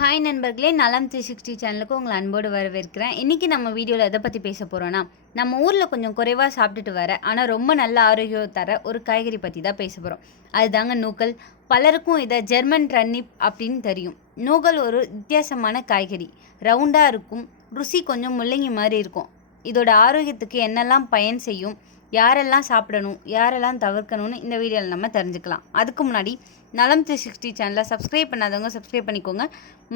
Hi நண்பர்களே. நலம் three sixty சேனலுக்கு உங்களை அன்போடு வரவேற்கிறேன். இன்றைக்கி நம்ம வீடியோவில் எதை பற்றி பேச போகிறோன்னா நம்ம ஊரில் கொஞ்சம் குறைவாக சாப்பிட்டுட்டு வர ஆனால் ரொம்ப நல்ல ஆரோக்கியம் தர ஒரு காய்கறி பற்றி தான் பேச போகிறோம் அதுதாங்க நூக்கல். பலருக்கும் இதை ஜெர்மன் ரன்னிப் அப்படின்னு தெரியும். நூகல் ஒரு வித்தியாசமான காய்கறி. ரவுண்டாக இருக்கும். ருசி கொஞ்சம் முள்ளங்கி மாதிரி இருக்கும். இதோட ஆரோக்கியத்துக்கு என்னெல்லாம் பயன் செய்யும் யாரெல்லாம் சாப்பிடணும் யாரெல்லாம் தவிர்க்கணும்னு இந்த வீடியோவில் நம்ம தெரிஞ்சுக்கலாம். அதுக்கு முன்னாடி நலம் த்ரீ சிக்ஸ்டி சேனலை சப்ஸ்கிரைப் பண்ணாதவங்க சப்ஸ்கிரைப் பண்ணிக்கோங்க.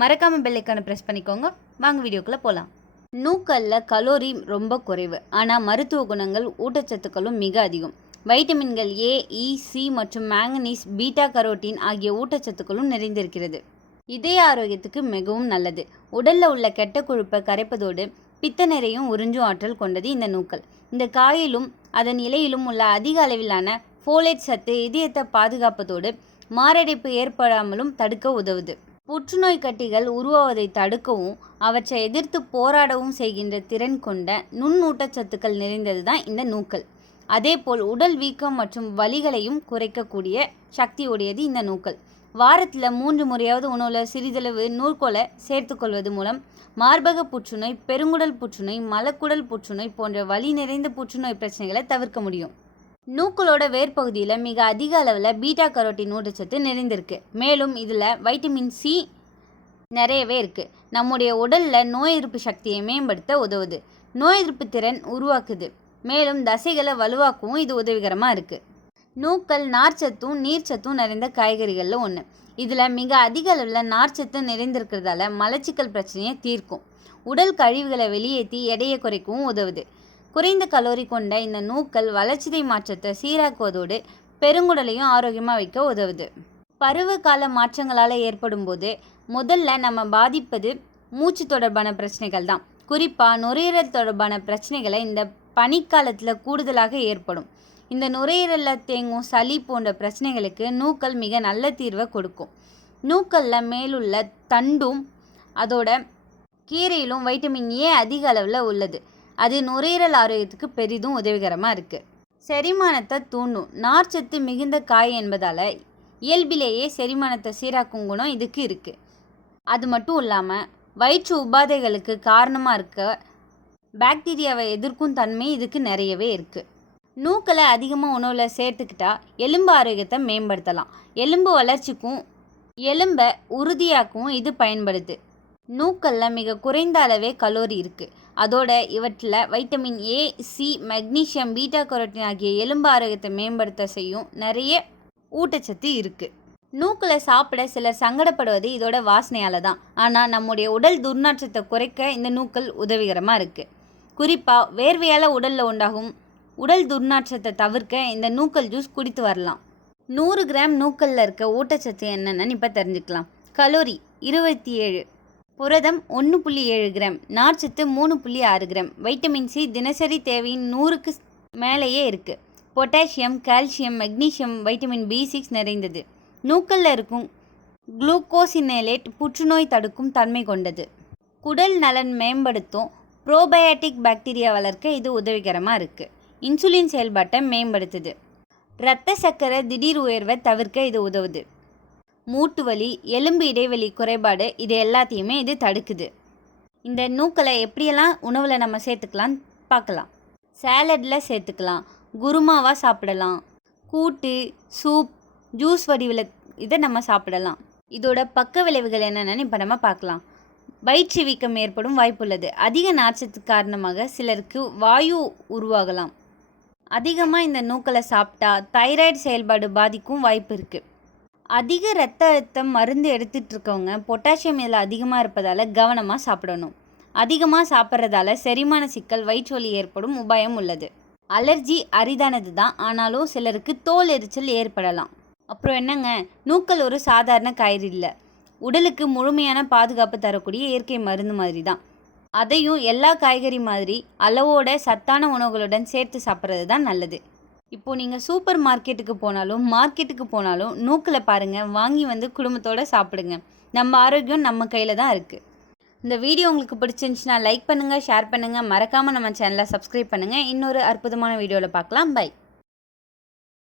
மறக்காமல் பெல்லைக்கான ப்ரெஸ் பண்ணிக்கோங்க. வாங்க வீடியோக்குள்ளே போகலாம் நூக்கல்ல கலோரி ரொம்ப குறைவு. ஆனால் மருத்துவ குணங்கள் ஊட்டச்சத்துக்களும் மிக அதிகம். வைட்டமின்கள் ஏ இ சி மற்றும் மேங்கனீஸ் பீட்டா கரோட்டின் ஆகிய ஊட்டச்சத்துக்களும் நிறைந்திருக்கிறது. இதய ஆரோக்கியத்துக்கு மிகவும் நல்லது. உடலில் உள்ள கெட்ட கொழுப்பை கரைப்பதோடு பித்த நிறையும் உறிஞ்சும் ஆற்றல் கொண்டது இந்த நூக்கள். இந்த காயிலும் அதன் இலையிலும் உள்ள அதிக அளவிலான ஃபோலேட் சத்து இதயத்தை பாதுகாப்பதோடு மாரடைப்பு ஏற்படாமலும் தடுக்க உதவுது. புற்றுநோய் கட்டிகள் உருவாவதை தடுக்கவும் அவற்றை எதிர்த்து போராடவும் செய்கின்ற திறன் கொண்ட நுண்ணூட்டச்சத்துக்கள் நிறைந்தது தான் இந்த நூக்கல் அதேபோல் உடல் வீக்கம் மற்றும் வலிகளையும் குறைக்கக்கூடிய சக்தி உடையது இந்த நூக்கல் வாரத்தில் மூன்று முறையாவது உணவில் சிறிதளவு நூற்கோலை சேர்த்துக்கொள்வது மூலம் மார்பக புற்றுநோய் பெருங்குடல் புற்றுநோய் மலக்குடல் புற்றுநோய் போன்ற வலி நிறைந்த புற்றுநோய் பிரச்சனைகளை தவிர்க்க முடியும். நூக்களோட வேர்பகுதியில் மிக அதிக அளவில் பீட்டா கரோட்டின் ஊட்டச்சத்து நிறைந்திருக்கு. மேலும் இதில் வைட்டமின் சி நிறையவே இருக்குது நம்முடைய உடலில் நோய் எதிர்ப்பு சக்தியை மேம்படுத்த உதவுது. நோய் எதிர்ப்பு திறன் உருவாக்குது. மேலும் தசைகளை வலுவாக்கவும் இது உதவிகரமாக இருக்குது நூக்கள் நார்ச்சத்தும் நீர்ச்சத்தும் நிறைந்த காய்கறிகளில் ஒன்று இதில் மிக அதிக அளவில் நார்ச்சத்து நிறைந்திருக்கிறதால மலச்சிக்கல் பிரச்சனையை தீர்க்கும். உடல் கழிவுகளை வெளியேற்றி எடையை குறைக்கவும் உதவுது. குறைந்த கலோரி கொண்ட இந்த நூக்கள் வளர்ச்சிதை மாற்றத்தை சீராக்குவதோடு பெருங்குடலையும் ஆரோக்கியமாக வைக்க உதவுது. பருவ கால மாற்றங்களால் ஏற்படும் போது முதல்ல நம்ம பாதிப்பது மூச்சு தொடர்பான பிரச்சனைகள் தான். குறிப்பாக நுரையீரல் தொடர்பான பிரச்சனைகளை இந்த பனிக்காலத்தில் கூடுதலாக ஏற்படும். இந்த நுரையீரலில் தேங்கும் சளி போன்ற பிரச்சனைகளுக்கு நூக்கள் மிக நல்ல தீர்வை கொடுக்கும். நூக்களில் மேலுள்ள தண்டும் அதோட கீரையிலும் வைட்டமின் ஏ அதிக அளவில் உள்ளது. அது நுரையீரல் ஆரோக்கியத்துக்கு பெரிதும் உதவிகரமாக இருக்குது செரிமானத்தை தூண்டும். நார்ச்சத்து மிகுந்த காய் என்பதால் இயல்பிலேயே செரிமானத்தை சீராக்கும் குணம் இதுக்கு இருக்குது அது மட்டும் இல்லாமல் வயிற்று உபாதைகளுக்கு காரணமாக இருக்க பாக்டீரியாவை எதிர்க்கும் தன்மை இதுக்கு நிறையவே இருக்குது நூக்களை அதிகமாக உணவில் சேர்த்துக்கிட்டா எலும்பு ஆரோக்கியத்தை மேம்படுத்தலாம். எலும்பு வளர்ச்சிக்கும் எலும்பை உறுதியாக்கவும் இது பயன்படுது. நூக்கல்ல மிக குறைந்த அளவே கலோரி இருக்குது அதோட இவற்றில் vitamin A C magnesium beta carotene ஆகிய எலும்பு ஆரோக்கியத்தை மேம்படுத்த செய்யும் நிறைய ஊட்டச்சத்து இருக்குது நூக்களை சாப்பிட சிலர் சங்கடப்படுவது இதோட வாசனையால் தான். ஆனால் நம்முடைய உடல் துர்நாற்றத்தை குறைக்க இந்த நூக்கள் உதவிகரமாக இருக்குது குறிப்பாக வேர்வையால் உடலில் உண்டாகும் உடல் துர்நாற்றத்தை தவிர்க்க இந்த நூக்கல் ஜூஸ் குடித்து வரலாம். நூறு கிராம் நூக்கல்ல இருக்க ஊட்டச்சத்து என்னென்னு இப்போ தெரிஞ்சுக்கலாம். கலோரி இருபத்தி ஏழு புரதம் ஒன்று புள்ளி ஏழு கிராம். நார்ச்சத்து மூணு புள்ளி ஆறு கிராம். வைட்டமின் சி தினசரி தேவையின் நூறுக்கு மேலேயே இருக்குது potassium calcium magnesium vitamin B six நிறைந்தது. நூக்கல்ல இருக்கும் குளுக்கோசினேலேட் புற்றுநோய் தடுக்கும் தன்மை கொண்டது. குடல் நலன் மேம்படுத்தும் ப்ரோபயாட்டிக் பாக்டீரியா வளர்க்க இது உதவிகரமாக இருக்குது இன்சுலின் செயல்பாட்டை மேம்படுத்துது. இரத்த சக்கரை திடீர் உயர்வை தவிர்க்க இது உதவுது. மூட்டு வலி எலும்பு இடைவெளி குறைபாடு இது எல்லாத்தையுமே இது தடுக்குது. இந்த நூக்களை எப்படியெல்லாம் உணவில் நம்ம சேர்த்துக்கலாம் பார்க்கலாம். சேலடில் சேர்த்துக்கலாம். குருமாவாக சாப்பிடலாம். கூட்டு சூப் ஜூஸ் வடிவில் இதை நம்ம சாப்பிடலாம். இதோட பக்க விளைவுகள் என்னென்னு இப்போ நம்ம பார்க்கலாம். வயிற்று வீக்கம் ஏற்படும் வாய்ப்புள்ளது அதிக நார்ச்சத்து காரணமாக சிலருக்கு வாயு உருவாகலாம். அதிகமாக இந்த நூக்களை சாப்பிட்டா தைராய்டு செயல்பாடு பாதிக்கும் வாய்ப்பு இருக்குது அதிக ரத்த அழுத்தம் மருந்து எடுத்துகிட்டு இருக்கவங்க பொட்டாசியம் இதில் அதிகமாக இருப்பதால் கவனமாக சாப்பிடணும். அதிகமாக சாப்பிட்றதால செரிமான சிக்கல் வயிற்றொலி ஏற்படும் உபாயம் உள்ளது. அலர்ஜி அரிதானது தான் ஆனாலும் சிலருக்கு தோல் எரிச்சல் ஏற்படலாம். அப்புறம் என்னங்க? நூக்கல் ஒரு சாதாரண காய்கறி இல்லை. உடலுக்கு முழுமையான பாதுகாப்பு தரக்கூடிய இயற்கை மருந்து மாதிரி தான் அதையும் எல்லா காய்கறி மாதிரி அளவோட சத்தான உணவுகளுடன் சேர்த்து சாப்பிட்றது தான் நல்லது. இப்போது நீங்கள் சூப்பர் மார்க்கெட்டுக்கு போனாலும் மார்க்கெட்டுக்கு போனாலும் நூக்கில் பாருங்கள் வாங்கி வந்து குடும்பத்தோடு சாப்பிடுங்க. நம்ம ஆரோக்கியம் நம்ம கையில் தான் இருக்குது இந்த வீடியோ உங்களுக்கு பிடிச்சிருந்துச்சுன்னா லைக் பண்ணுங்கள் ஷேர் பண்ணுங்கள் மறக்காமல் நம்ம சேனலை சப்ஸ்கிரைப் பண்ணுங்கள் இன்னொரு அற்புதமான வீடியோவில் பார்க்கலாம். பை